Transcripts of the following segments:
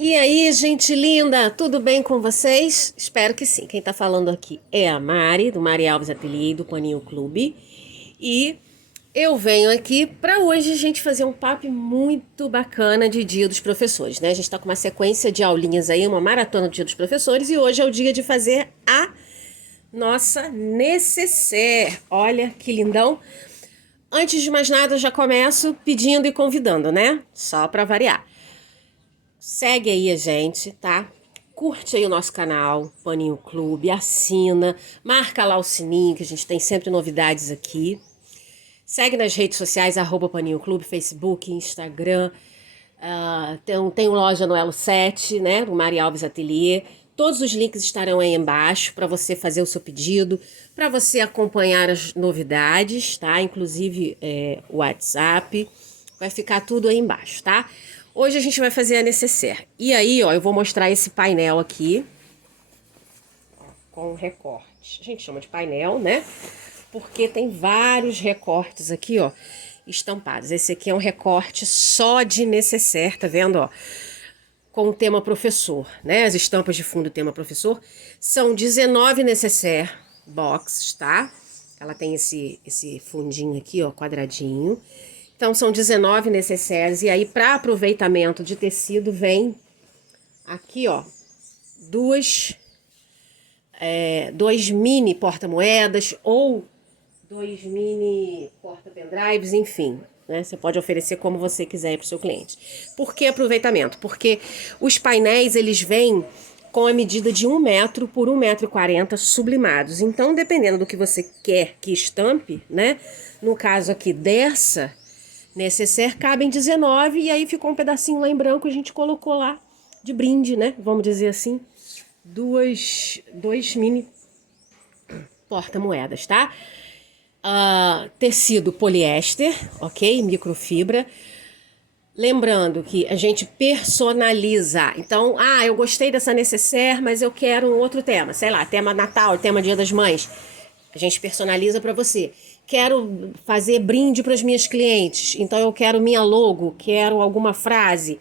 E aí, gente linda, tudo bem com vocês? Espero que sim. Quem tá falando aqui é a Mari, do Mari Alves Ateliê, do Paninho Clube. E eu venho aqui para hoje a gente fazer um papo muito bacana de Dia dos Professores, né? A gente tá com uma sequência de aulinhas aí, uma maratona do Dia dos Professores, e hoje é o dia de fazer a nossa necessaire. Olha que lindão. Antes de mais nada, eu já começo pedindo e convidando, né? Só para variar. Segue aí a gente, tá? Curte aí o nosso canal, Paninho Clube, assina, marca lá o sininho que a gente tem sempre novidades aqui. Segue nas redes sociais, @Paninho Clube, Facebook, Instagram. Tem loja no Elo 7, né? No Mari Alves Ateliê. Todos os links estarão aí embaixo para você fazer o seu pedido, para você acompanhar as novidades, tá? Inclusive o WhatsApp. Vai ficar tudo aí embaixo, tá? Hoje a gente vai fazer a necessaire. E aí, ó, eu vou mostrar esse painel aqui, ó, com recortes. A gente chama de painel, né? Porque tem vários recortes aqui, ó, estampados. Esse aqui é um recorte só de necessaire, tá vendo, ó? Com o tema professor, né? As estampas de fundo tema professor. São 19 necessaire boxes, tá? Ela tem esse fundinho aqui, ó, quadradinho. Então, são 19 necessaires. E aí, para aproveitamento de tecido, vem aqui, ó, dois mini porta-moedas ou dois mini porta-pendrives, enfim. Né? Você pode oferecer como você quiser para o seu cliente. Por que aproveitamento? Porque os painéis, eles vêm com a medida de 1 metro por 1,40 m sublimados. Então, dependendo do que você quer que estampe, né? No caso aqui dessa necessaire, cabem 19 e aí ficou um pedacinho lá em branco, a gente colocou lá de brinde, né? Vamos dizer assim, dois mini porta-moedas, tá? Tecido poliéster, ok? Microfibra. Lembrando que a gente personaliza. Então, eu gostei dessa necessaire, mas eu quero um outro tema. Sei lá, tema Natal, tema Dia das Mães. A gente personaliza para você. Quero fazer brinde para as minhas clientes. Então, eu quero minha logo, quero alguma frase.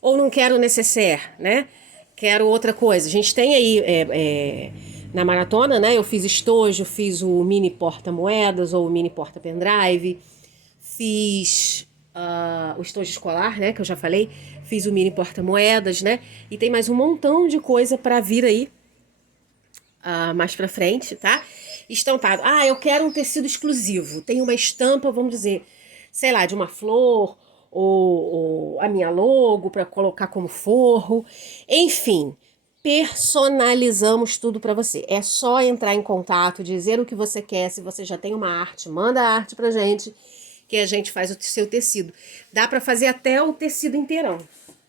Ou não quero necessaire, né? Quero outra coisa. A gente tem aí na maratona, né? Eu fiz estojo, fiz o mini porta-moedas ou o mini porta-pendrive. Fiz o estojo escolar, né? Que eu já falei. Fiz o mini porta-moedas, né? E tem mais um montão de coisa para vir aí mais pra frente, tá? Estampado. Eu quero um tecido exclusivo. Tem uma estampa, vamos dizer, sei lá, de uma flor ou a minha logo para colocar como forro. Enfim, personalizamos tudo para você. É só entrar em contato, dizer o que você quer. Se você já tem uma arte, manda a arte pra gente, que a gente faz o seu tecido. Dá para fazer até o tecido inteirão,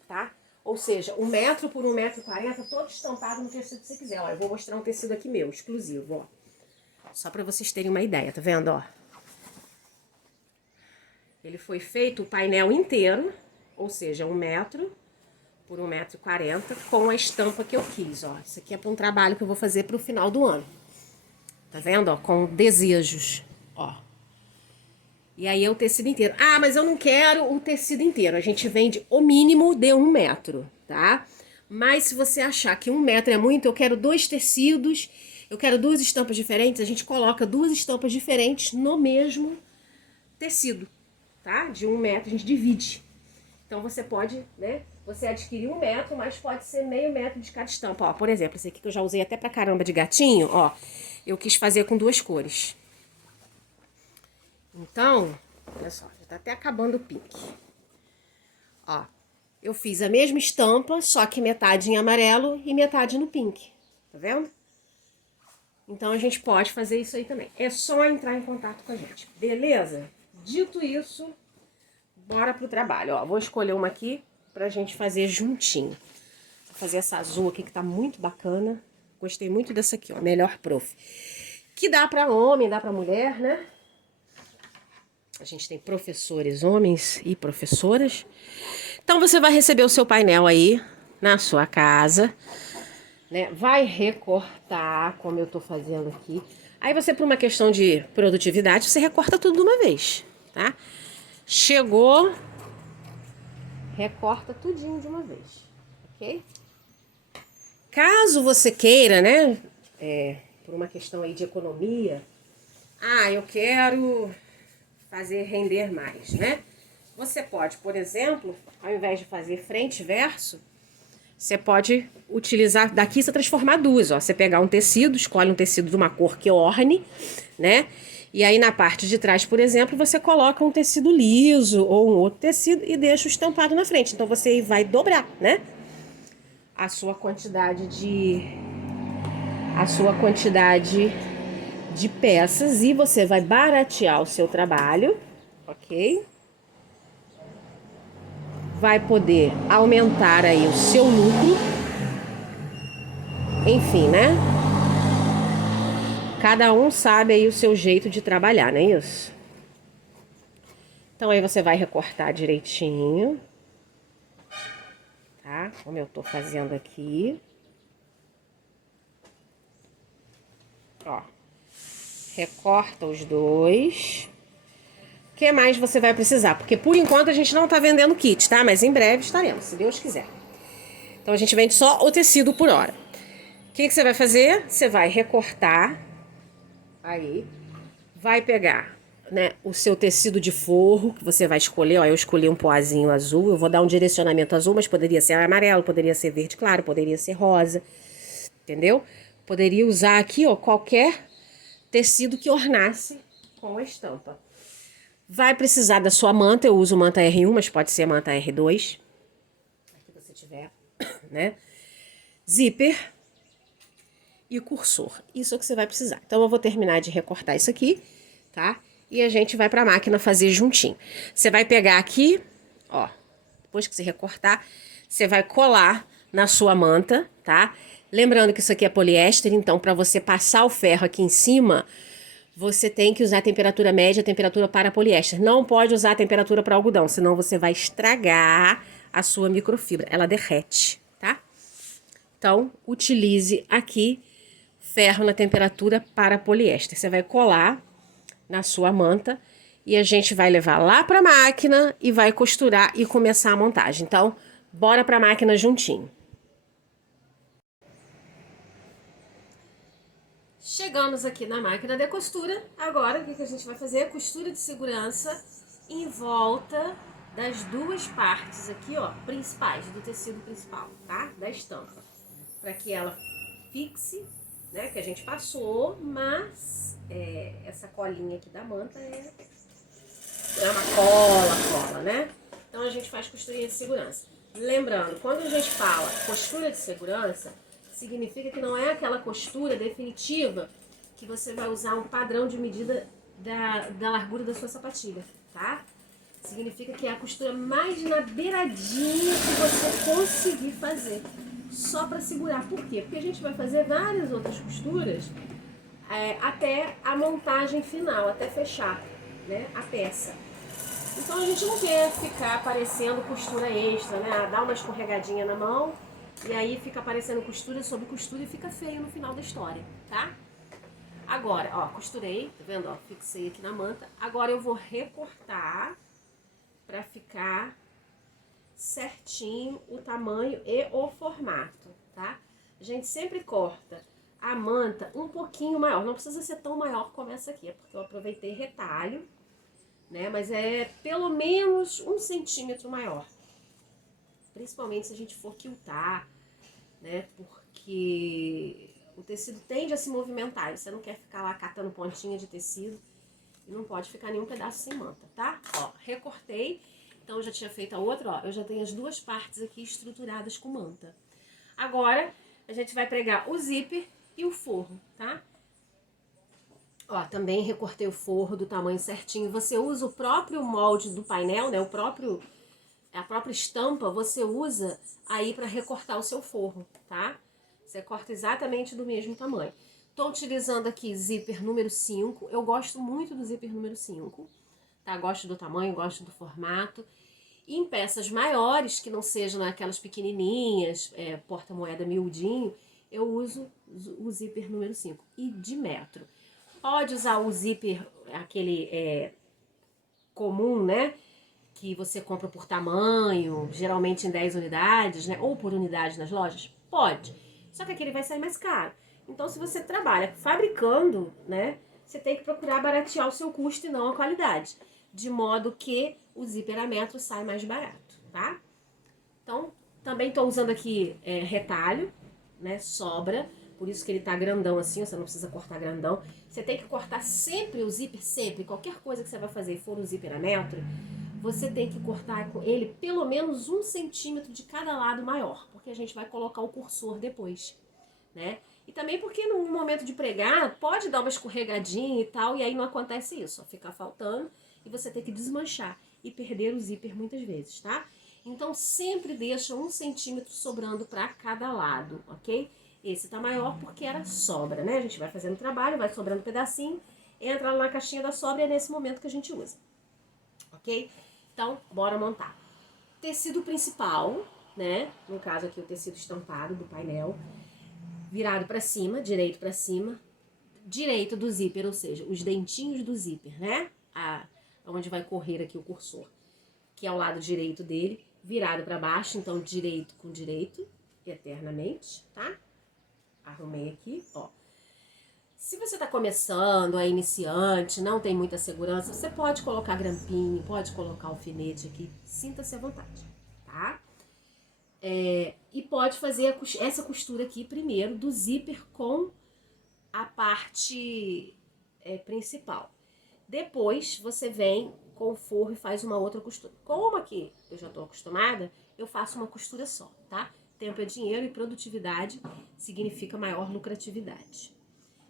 tá? Ou seja, 1 metro por 1,40 m, todo estampado no tecido que você quiser. Ó, eu vou mostrar um tecido aqui meu, exclusivo, ó. Só para vocês terem uma ideia, tá vendo, ó? Ele foi feito o painel inteiro, ou seja, 1 metro por 1,40 m, com a estampa que eu quis, ó. Isso aqui é para um trabalho que eu vou fazer para o final do ano. Tá vendo, ó? Com desejos, ó. E aí é o tecido inteiro. Mas eu não quero o tecido inteiro. A gente vende o mínimo de 1 metro, tá? Mas se você achar que 1 metro é muito, eu quero 2 tecidos, eu quero 2 estampas diferentes, a gente coloca 2 estampas diferentes no mesmo tecido, tá? De 1 metro, a gente divide. Então você pode, né? Você adquirir 1 metro, mas pode ser meio metro de cada estampa. Ó, por exemplo, esse aqui que eu já usei até pra caramba de gatinho, ó. Eu quis fazer com 2 cores. Então, olha só, já tá até acabando o pink. Ó, eu fiz a mesma estampa, só que metade em amarelo e metade no pink. Tá vendo? Então, a gente pode fazer isso aí também. É só entrar em contato com a gente, beleza? Dito isso, bora pro trabalho. Ó, vou escolher uma aqui pra gente fazer juntinho. Vou fazer essa azul aqui que tá muito bacana. Gostei muito dessa aqui, ó, Melhor Prof. Que dá pra homem, dá pra mulher, né? A gente tem professores homens e professoras. Então, você vai receber o seu painel aí na sua casa, né? Vai recortar, como eu tô fazendo aqui. Aí você, por uma questão de produtividade, você recorta tudo de uma vez, tá? Chegou, recorta tudinho de uma vez, ok? Caso você queira, né, por uma questão aí de economia, eu quero fazer render mais, né? Você pode, por exemplo, ao invés de fazer frente e verso, você pode utilizar, daqui você transformar duas, ó. Você pegar um tecido, escolhe um tecido de uma cor que orne, né? E aí na parte de trás, por exemplo, você coloca um tecido liso ou um outro tecido e deixa o estampado na frente. Então você vai dobrar, né? A sua quantidade de peças e você vai baratear o seu trabalho, ok? Vai poder aumentar aí o seu lucro. Enfim, né? Cada um sabe aí o seu jeito de trabalhar, não é isso? Então aí você vai recortar direitinho, tá? Como eu tô fazendo aqui. Ó. Recorta os dois. O que mais você vai precisar? Porque por enquanto a gente não tá vendendo kit, tá? Mas em breve estaremos, se Deus quiser. Então a gente vende só o tecido por hora. O que você vai fazer? Você vai recortar. Aí. Vai pegar, né, o seu tecido de forro, que você vai escolher. Ó, eu escolhi um poazinho azul. Eu vou dar um direcionamento azul, mas poderia ser amarelo, poderia ser verde claro, poderia ser rosa. Entendeu? Poderia usar aqui, ó, qualquer tecido que ornasse com a estampa. Vai precisar da sua manta. Eu uso manta R1, mas pode ser manta R2. Aqui você tiver, né? Zíper e cursor. Isso é o que você vai precisar. Então eu vou terminar de recortar isso aqui, tá? E a gente vai pra máquina fazer juntinho. Você vai pegar aqui, ó, depois que você recortar, você vai colar na sua manta, tá? Lembrando que isso aqui é poliéster, então para você passar o ferro aqui em cima, você tem que usar a temperatura média, a temperatura para poliéster. Não pode usar a temperatura para algodão, senão você vai estragar a sua microfibra. Ela derrete, tá? Então, utilize aqui ferro na temperatura para poliéster. Você vai colar na sua manta e a gente vai levar lá para a máquina e vai costurar e começar a montagem. Então, bora para a máquina juntinho. Chegamos aqui na máquina de costura. Agora, o que a gente vai fazer? Costura de segurança em volta das duas partes aqui, ó, principais, do tecido principal, tá? Da estampa. Para que ela fixe, né, que a gente passou, mas essa colinha aqui da manta é uma cola, né? Então a gente faz costurinha de segurança. Lembrando, quando a gente fala costura de segurança, significa que não é aquela costura definitiva que você vai usar um padrão de medida da largura da sua sapatilha, tá? Significa que é a costura mais na beiradinha que você conseguir fazer, só para segurar. Por quê? Porque a gente vai fazer várias outras costuras até a montagem final, até fechar, né, a peça. Então a gente não quer ficar aparecendo costura extra, né? Dá uma escorregadinha na mão e aí fica aparecendo costura sobre costura e fica feio no final da história, tá? Agora, ó, costurei, tá vendo? Ó, fixei aqui na manta. Agora eu vou recortar para ficar certinho o tamanho e o formato, tá? A gente sempre corta a manta um pouquinho maior, não precisa ser tão maior como essa aqui, é porque eu aproveitei retalho, né? Mas é pelo menos 1 centímetro maior, principalmente se a gente for quiltar, né? Porque o tecido tende a se movimentar, você não quer ficar lá catando pontinha de tecido e não pode ficar nenhum pedaço sem manta, tá? Ó, recortei. Então, eu já tinha feito a outra, ó, eu já tenho as duas partes aqui estruturadas com manta. Agora, a gente vai pregar o zíper e o forro, tá? Ó, também recortei o forro do tamanho certinho. Você usa o próprio molde do painel, né? A própria estampa, você usa aí para recortar o seu forro, tá? Você corta exatamente do mesmo tamanho. Tô utilizando aqui zíper número 5. Eu gosto muito do zíper número 5. Tá? Gosto do tamanho, gosto do formato. E em peças maiores, que não sejam aquelas pequenininhas, porta-moeda miudinho, eu uso o zíper número 5. E de metro. Pode usar o zíper, aquele comum, né? que você compra por tamanho, geralmente em 10 unidades, né? Ou por unidade nas lojas? Pode. Só que aquele vai sair mais caro. Então, se você trabalha fabricando, né? Você tem que procurar baratear o seu custo e não a qualidade. De modo que o zíper a metro sai mais barato, tá? Então, também estou usando aqui retalho, né? Sobra. Por isso que ele tá grandão assim, você não precisa cortar grandão. Você tem que cortar sempre o zíper, sempre. Qualquer coisa que você vai fazer e for um zíper a metro, você tem que cortar com ele pelo menos 1 centímetro de cada lado maior. Porque a gente vai colocar o cursor depois, né? E também porque no momento de pregar, pode dar uma escorregadinha e tal, e aí não acontece isso, ó, fica faltando e você tem que desmanchar e perder o zíper muitas vezes, tá? Então sempre deixa 1 centímetro sobrando para cada lado, ok? Esse tá maior porque era sobra, né? A gente vai fazendo trabalho, vai sobrando um pedacinho, entra lá na caixinha da sobra e é nesse momento que a gente usa, ok? Então, bora montar. Tecido principal, né? No caso aqui o tecido estampado do painel, virado para cima, direito para cima, direito do zíper, ou seja, os dentinhos do zíper, né? Onde vai correr aqui o cursor, que é o lado direito dele, virado para baixo, então direito com direito, eternamente, tá? Arrumei aqui, ó. Se você tá começando, é iniciante, não tem muita segurança, você pode colocar grampinho, pode colocar alfinete aqui, sinta-se à vontade, tá? E pode fazer essa costura aqui primeiro do zíper com a parte principal. Depois você vem com o forro e faz uma outra costura. Como aqui eu já estou acostumada, eu faço uma costura só, tá? Tempo é dinheiro e produtividade significa maior lucratividade.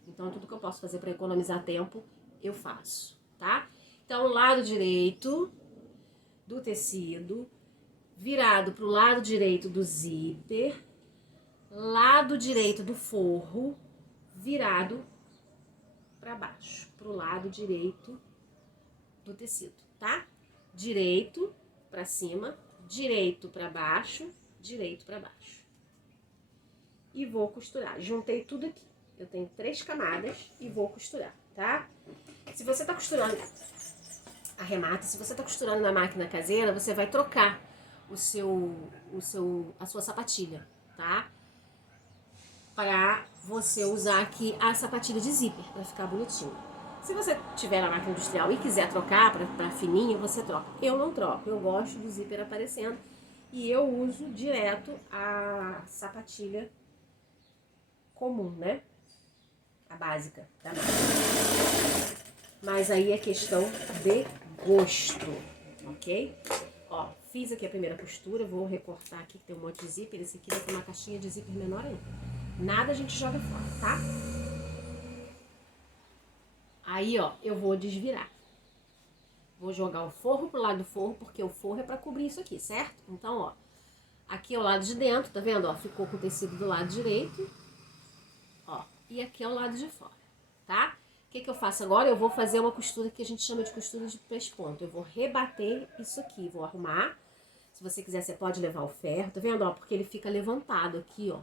Então, tudo que eu posso fazer para economizar tempo, eu faço, tá? Então, lado direito do tecido, virado para o lado direito do zíper, lado direito do forro, virado para baixo, para o lado direito do tecido, tá? Direito para cima, direito para baixo, direito para baixo. E vou costurar. Juntei tudo aqui. Eu tenho 3 camadas e vou costurar, tá? Se você tá costurando arremata, se você tá costurando na máquina caseira, você vai trocar a sua sapatilha, tá? Para você usar aqui a sapatilha de zíper, para ficar bonitinho. Se você tiver na máquina industrial e quiser trocar para fininho, você troca. Eu não troco, eu gosto do zíper aparecendo e eu uso direto a sapatilha comum, né? A básica da máquina. Mas aí é questão de gosto, ok? Ó, fiz aqui a primeira costura, vou recortar aqui que tem um monte de zíper. Esse aqui vai ter uma caixinha de zíper menor ainda. Nada a gente joga fora, tá? Aí, ó, eu vou desvirar. Vou jogar o forro pro lado do forro, porque o forro é pra cobrir isso aqui, certo? Então, ó, aqui é o lado de dentro, tá vendo? Ó, ficou com o tecido do lado direito, ó, e aqui é o lado de fora, tá? O que que eu faço agora? Eu vou fazer uma costura que a gente chama de costura de pesponto. Eu vou rebater isso aqui, vou arrumar. Se você quiser, você pode levar o ferro, tá vendo? Ó, porque ele fica levantado aqui, ó.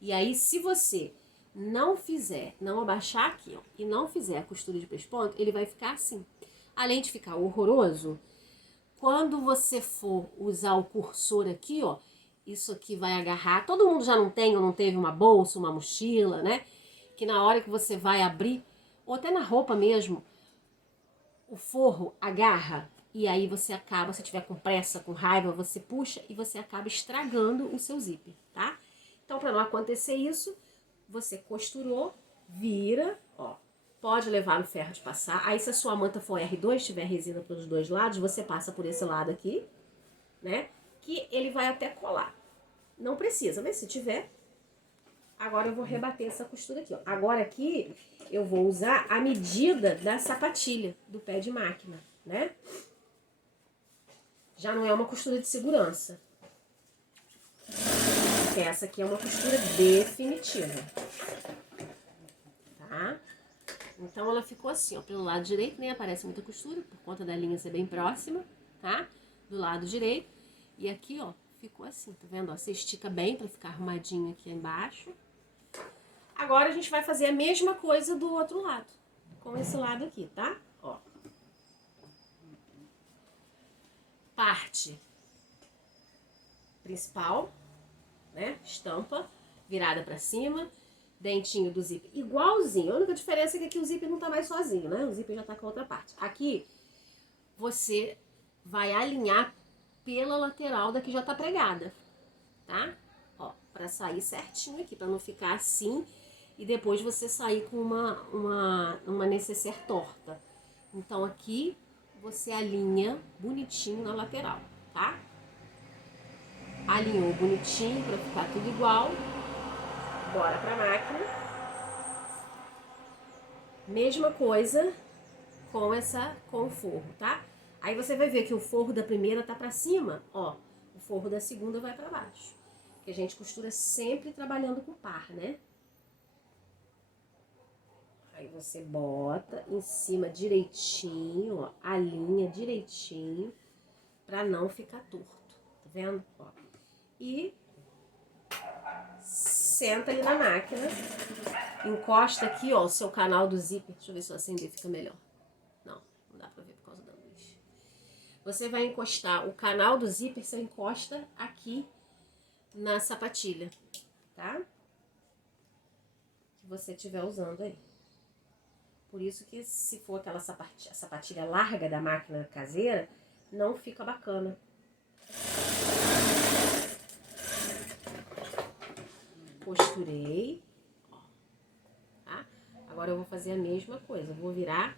E aí, se você não fizer, não abaixar aqui, ó, e não fizer a costura de pesponto, ele vai ficar assim. Além de ficar horroroso, quando você for usar o cursor aqui, ó, isso aqui vai agarrar. Todo mundo já não tem ou não teve uma bolsa, uma mochila, né? Que na hora que você vai abrir, ou até na roupa mesmo, o forro agarra e aí você acaba, se tiver com pressa, com raiva, você puxa e você acaba estragando o seu zíper, tá? Então, para não acontecer isso, você costurou, vira, ó, pode levar no ferro de passar. Aí, se a sua manta for R2, tiver resina pelos dois lados, você passa por esse lado aqui, né? Que ele vai até colar. Não precisa, mas se tiver... Agora eu vou rebater essa costura aqui, ó. Agora aqui eu vou usar a medida da sapatilha do pé de máquina, né? Já não é uma costura de segurança. Porque essa aqui é uma costura definitiva. Tá? Então ela ficou assim, ó. Pelo lado direito nem aparece muita costura, por conta da linha ser bem próxima, tá? Do lado direito. E aqui, ó, ficou assim, tá vendo? Ó, você estica bem pra ficar arrumadinho aqui embaixo. Agora a gente vai fazer a mesma coisa do outro lado, com esse lado aqui, tá? Ó. parte principal, né? Estampa virada pra cima, dentinho do zíper igualzinho. A única diferença é que aqui o zíper não tá mais sozinho, né? O zíper já tá com a outra parte. Aqui você vai alinhar pela lateral da que já tá pregada, tá? Ó, pra sair certinho aqui, pra não ficar assim e depois você sair com uma necessaire torta. Então aqui você alinha bonitinho na lateral, tá? Alinhou bonitinho pra ficar tudo igual. Bora pra máquina. Mesma coisa com o forro, tá? Aí você vai ver que o forro da primeira tá pra cima, ó. O forro da segunda vai pra baixo. Porque a gente costura sempre trabalhando com par, né? Aí você bota em cima direitinho, ó. Alinha direitinho pra não ficar torto. Tá vendo? Ó. E senta ali na máquina. Encosta aqui, ó, o seu canal do zíper. Deixa eu ver se eu acender fica melhor. Não dá pra ver por causa da luz. Você vai encostar o canal do zíper, você encosta aqui na sapatilha, tá? Que você estiver usando aí. Por isso que se for aquela sapatilha larga da máquina caseira, não fica bacana. Costurei. Ó, tá? Agora eu vou fazer a mesma coisa. Eu vou virar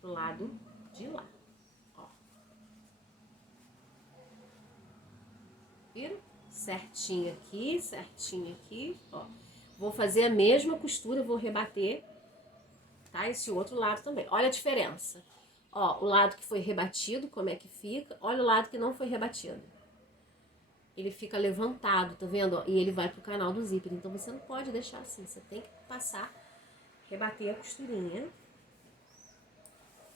pro lado de lá. Ó. Viram? Certinho aqui, ó. Vou fazer a mesma costura, vou rebater, tá? Esse outro lado também. Olha a diferença. Ó, o lado que foi rebatido, como é que fica? Olha o lado que não foi rebatido. Ele fica levantado, tá vendo? E ele vai pro canal do zíper. Então você não pode deixar assim, você tem que passar, rebater a costurinha.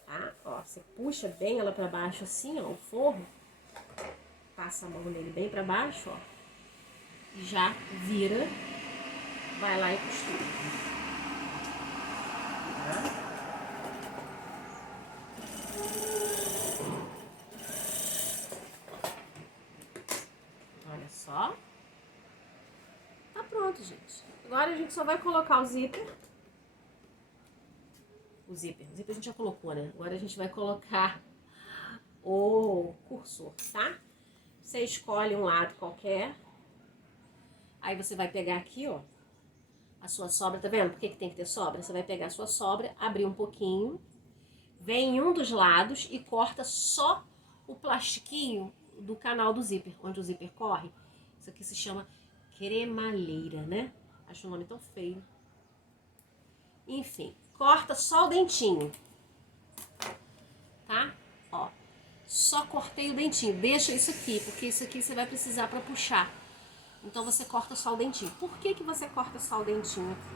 Tá? Ó, você puxa bem ela pra baixo assim, ó, o forro. Passa a mão nele bem pra baixo, ó. E já vira, vai lá e costura. Tá? Olha só. Tá pronto, gente. Agora a gente só vai colocar o zíper. O zíper a gente já colocou, né? Agora a gente vai colocar o cursor, tá? Você escolhe um lado qualquer. Aí você vai pegar aqui, ó, a sua sobra, tá vendo? Por que tem que ter sobra? Você vai pegar a sua sobra, abrir um pouquinho, vem em um dos lados e corta só o plastiquinho do canal do zíper, onde o zíper corre. Isso aqui se chama cremalheira, né? Acho o nome tão feio. Enfim, corta só o dentinho, tá? Ó, só cortei o dentinho. Deixa isso aqui, porque isso aqui você vai precisar para puxar. Então você corta só o dentinho. Por que você corta só o dentinho aqui?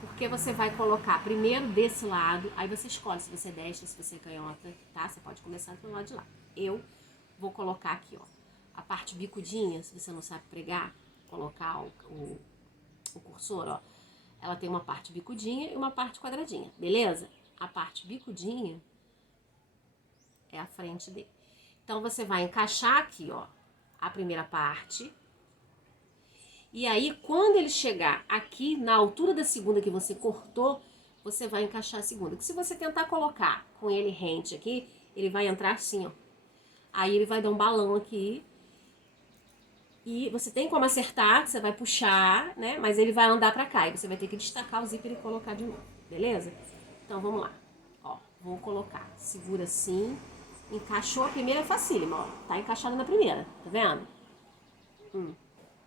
Porque você vai colocar primeiro desse lado, aí você escolhe se você é destra, se você é canhota, tá? Você pode começar pelo lado de lá. Eu vou colocar aqui, ó, a parte bicudinha, se você não sabe pregar, colocar o cursor, ó. Ela tem uma parte bicudinha e uma parte quadradinha, beleza? A parte bicudinha é a frente dele. Então você vai encaixar aqui, ó, a primeira parte. E aí, quando ele chegar aqui na altura da segunda que você cortou, você vai encaixar a segunda. Porque se você tentar colocar com ele rente aqui, ele vai entrar assim, ó. Aí ele vai dar um balão aqui. E você tem como acertar, você vai puxar, né? Mas ele vai andar pra cá. E você vai ter que destacar o zíper e colocar de novo, beleza? Então vamos lá. Ó, vou colocar. Segura assim. Encaixou a primeira facílima, ó. Tá encaixado na primeira, tá vendo?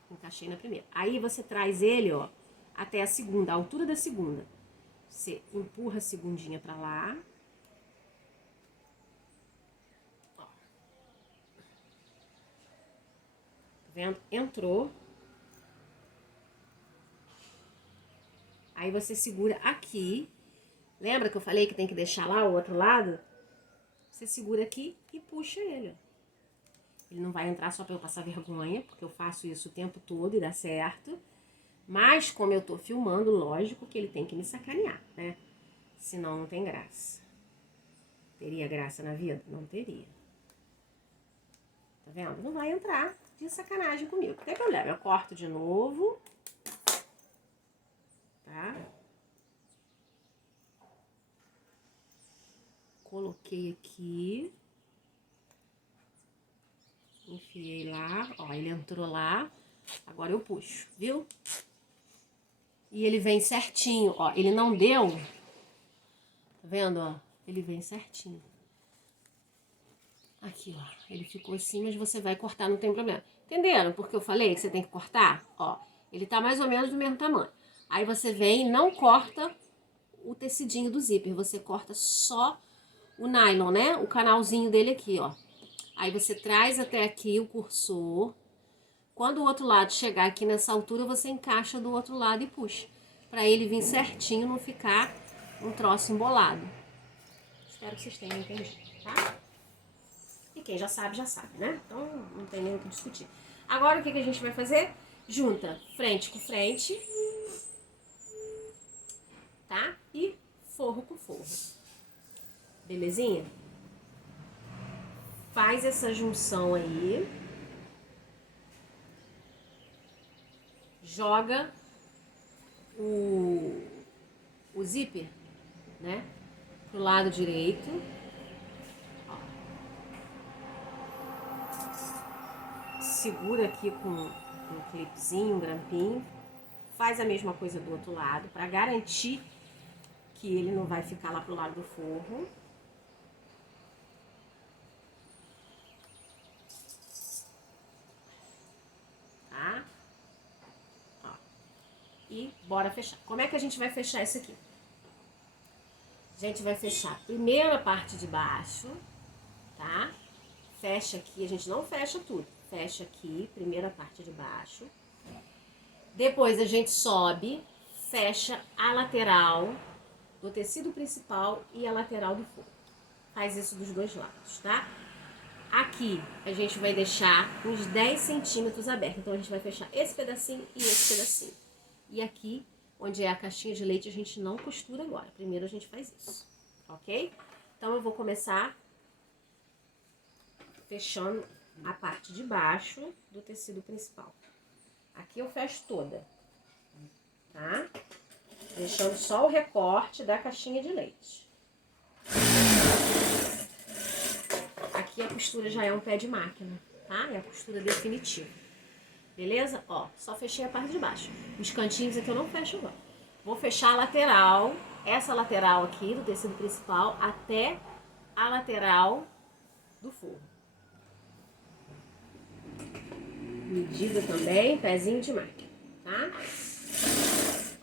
Encaixei na primeira. Aí você traz ele, ó, até a segunda, a altura da segunda. Você empurra a segundinha pra lá. Ó. Tá vendo? Entrou. Aí você segura aqui. Lembra que eu falei que tem que deixar lá o outro lado? Você segura aqui e puxa ele, ó. Ele não vai entrar só pra eu passar vergonha, porque eu faço isso o tempo todo e dá certo. Mas como eu tô filmando, lógico que ele tem que me sacanear, né? Senão não tem graça. Teria graça na vida? Não teria. Tá vendo? Não vai entrar de sacanagem comigo. Não tem problema, eu corto de novo. Tá? Coloquei aqui. Enfiei lá, ó, ele entrou lá. Agora eu puxo, viu? E ele vem certinho, ó, ele não deu. Tá vendo, ó? Ele vem certinho. Aqui, ó, ele ficou assim, mas você vai cortar, não tem problema. Entenderam porque eu falei que você tem que cortar? Ó, ele tá mais ou menos do mesmo tamanho. Aí você vem e não corta o tecidinho do zíper, você corta só o nylon, né? O canalzinho dele aqui, ó. Aí você traz até aqui o cursor. Quando o outro lado chegar aqui nessa altura, você encaixa do outro lado e puxa. Pra ele vir certinho, não ficar um troço embolado. Espero que vocês tenham entendido, tá? E quem já sabe, né? Então não tem nem o que discutir. Agora o que a gente vai fazer? Junta frente com frente, tá? E forro com forro. Belezinha? Faz essa junção aí. Joga o zíper, né? Pro lado direito. Segura aqui com um clipezinho, um grampinho. Faz a mesma coisa do outro lado, para garantir que ele não vai ficar lá pro lado do forro. Tá? Ó. E bora fechar. Como é que a gente vai fechar isso aqui? A gente vai fechar a primeira parte de baixo, tá? Fecha aqui, a gente não fecha tudo. Fecha aqui, primeira parte de baixo. Depois a gente sobe, fecha a lateral do tecido principal e a lateral do forro. Faz isso dos dois lados, tá? Aqui a gente vai deixar uns 10 centímetros aberto. Então a gente vai fechar esse pedacinho e esse pedacinho. E aqui, onde é a caixinha de leite, a gente não costura agora. Primeiro a gente faz isso, ok? Então eu vou começar fechando a parte de baixo do tecido principal. Aqui eu fecho toda, tá? Deixando só o recorte da caixinha de leite. Aqui a costura já é um pé de máquina, tá? É a costura definitiva. Beleza? Ó, só fechei a parte de baixo. Os cantinhos aqui eu não fecho agora. Vou fechar a lateral, essa lateral aqui do tecido principal até a lateral do forro. Medida também, pezinho de máquina, tá?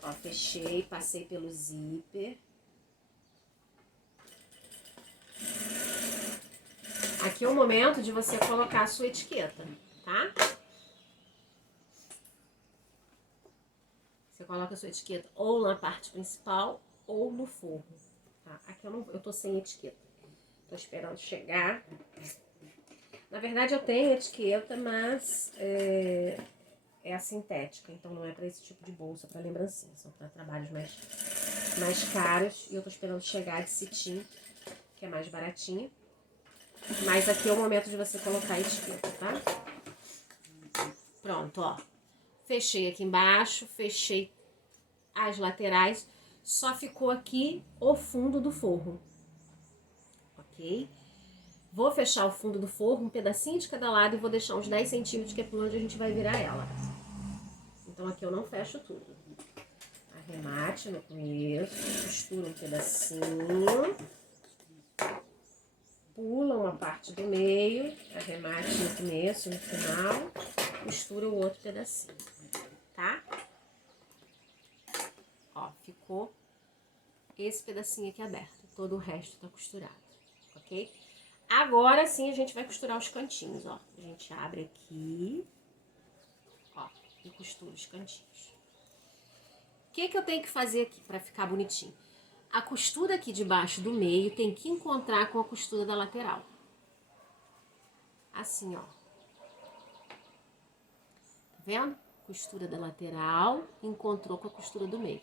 Ó, fechei, passei pelo zíper. Aqui é o momento de você colocar a sua etiqueta, tá? Você coloca a sua etiqueta ou na parte principal ou no forro, tá? Aqui eu tô sem etiqueta. Tô esperando chegar. Na verdade eu tenho etiqueta, mas é a sintética, então não é para esse tipo de bolsa, para lembrancinha, são para trabalhos mais caros. E eu tô esperando chegar de cetim, que é mais baratinha. Mas aqui é o momento de você colocar a etiqueta, tá? Pronto, ó. Fechei aqui embaixo, fechei as laterais, só ficou aqui o fundo do forro, ok? Vou fechar o fundo do forro, um pedacinho de cada lado, e vou deixar uns 10 centímetros, que é por onde a gente vai virar ela. Então aqui eu não fecho tudo. Arremate no começo, costura um pedacinho, pula uma parte do meio, arremate no começo, no final, costura o outro pedacinho, tá? Ó, ficou esse pedacinho aqui aberto, todo o resto tá costurado, ok? Agora sim a gente vai costurar os cantinhos, ó. A gente abre aqui, ó, e costura os cantinhos. O que eu tenho que fazer aqui pra ficar bonitinho? A costura aqui de baixo do meio tem que encontrar com a costura da lateral. Assim, ó. Tá vendo? Costura da lateral encontrou com a costura do meio.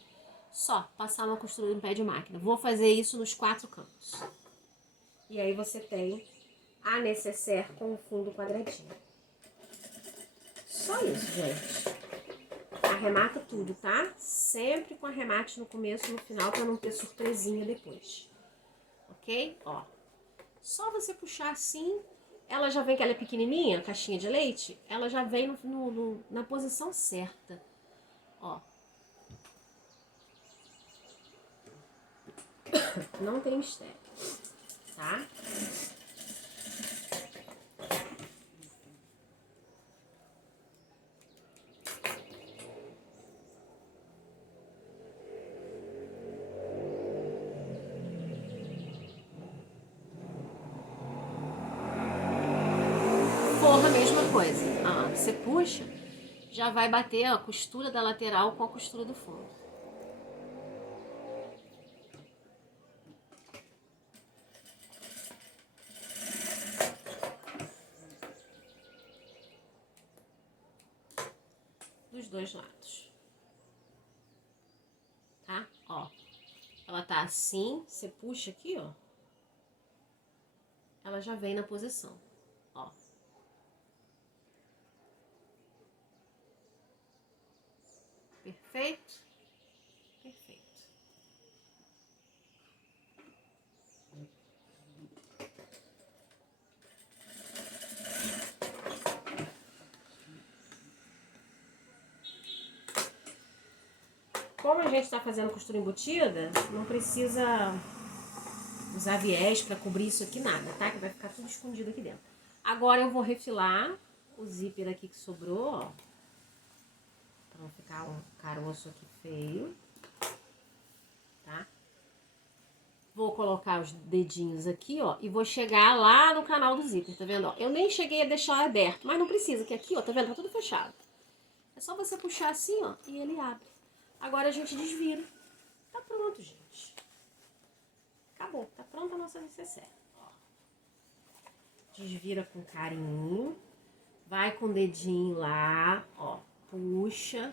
Só passar uma costura em pé de máquina. Vou fazer isso nos 4 cantos. E aí você tem a necessaire com o fundo quadradinho. Só isso, gente. Arremata tudo, tá? Sempre com arremate no começo e no final para não ter surpresinha depois. Ok? Ó. Só você puxar assim, ela já vem, que ela é pequenininha, caixinha de leite, ela já vem na posição certa. Ó. Não tem mistério, tá? Forra, a mesma coisa. Ah, você puxa, já vai bater a costura da lateral com a costura do fundo. Dos dois lados. Tá? Ó. Ela tá assim, você puxa aqui, ó. Ela já vem na posição. Ó. Perfeito? Perfeito. Como a gente tá fazendo costura embutida, não precisa usar viés para cobrir isso aqui nada, tá? Que vai ficar tudo escondido aqui dentro. Agora eu vou refilar o zíper aqui que sobrou, ó. Pra não ficar um caroço aqui feio, tá? Vou colocar os dedinhos aqui, ó, e vou chegar lá no canal do zíper, tá vendo? Ó, eu nem cheguei a deixar aberto, mas não precisa, que aqui, ó, tá vendo? Tá tudo fechado. É só você puxar assim, ó, e ele abre. Agora a gente desvira. Tá pronto, gente. Acabou, tá pronta a nossa necessaire. Ó. Desvira com carinho. Vai com o dedinho lá, ó, puxa.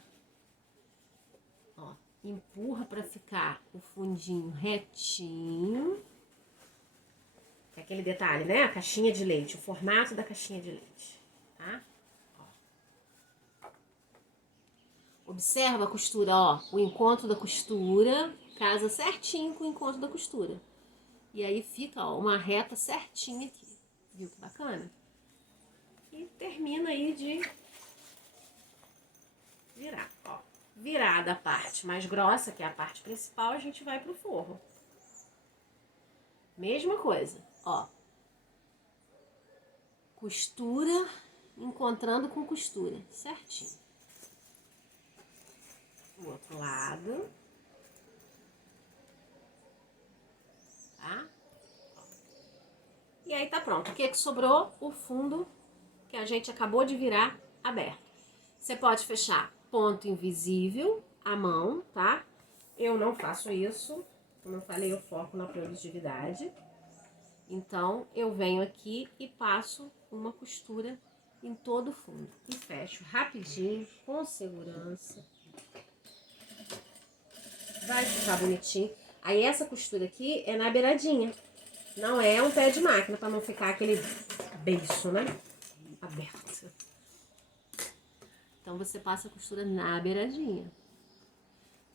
Ó, empurra pra ficar o fundinho retinho. É aquele detalhe, né? A caixinha de leite, o formato da caixinha de leite, tá? Ó. Observa a costura, ó, o encontro da costura casa certinho com o encontro da costura. E aí fica, ó, uma reta certinha aqui. Viu que bacana? E termina aí de virar, ó. Virada a parte mais grossa, que é a parte principal, a gente vai pro forro. Mesma coisa, ó. Costura, encontrando com costura, certinho. O outro lado. Tá? Ó. E aí tá pronto. O que é que sobrou? O fundo que a gente acabou de virar aberto. Você pode fechar ponto invisível à mão, tá? Eu não faço isso. Como eu falei, eu foco na produtividade. Então, eu venho aqui e passo uma costura em todo o fundo. E fecho rapidinho, com segurança. Vai ficar bonitinho. Aí, essa costura aqui é na beiradinha. Não é um pé de máquina, para não ficar aquele beiço, né? Aberto. Então, você passa a costura na beiradinha.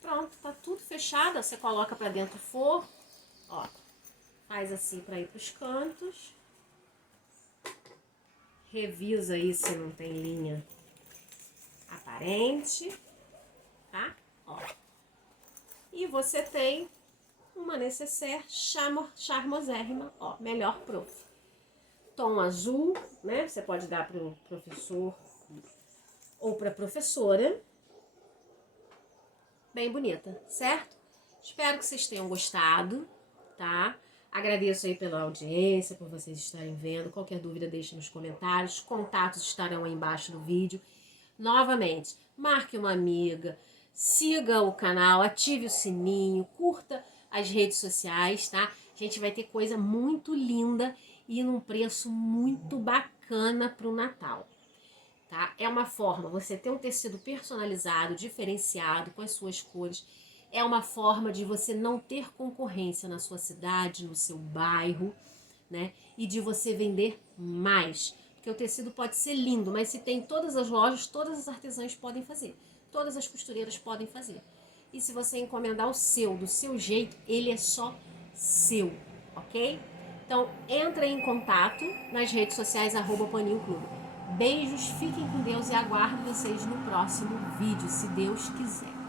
Pronto, tá tudo fechado. Você coloca pra dentro do forro. Ó, faz assim pra ir pros cantos. Revisa aí se não tem linha aparente, tá? Ó. E você tem uma necessaire charmosérrima, ó, melhor prof. Tom azul, né? Você pode dar pro professor ou pra professora. Bem bonita, certo? Espero que vocês tenham gostado, tá? Agradeço aí pela audiência, por vocês estarem vendo. Qualquer dúvida, deixe nos comentários. Contatos estarão aí embaixo do vídeo. Novamente, marque uma amiga, siga o canal, ative o sininho, curta as redes sociais, tá? A gente vai ter coisa muito linda e num preço muito bacana pro Natal. Tá? É uma forma, você ter um tecido personalizado, diferenciado, com as suas cores, é uma forma de você não ter concorrência na sua cidade, no seu bairro, né? E de você vender mais. Porque o tecido pode ser lindo, mas se tem todas as lojas, todas as artesãs podem fazer. Todas as costureiras podem fazer. E se você encomendar o seu, do seu jeito, ele é só seu, ok? Então, entra em contato nas redes sociais, @Paninho Clube. Beijos, fiquem com Deus e aguardo vocês no próximo vídeo, se Deus quiser.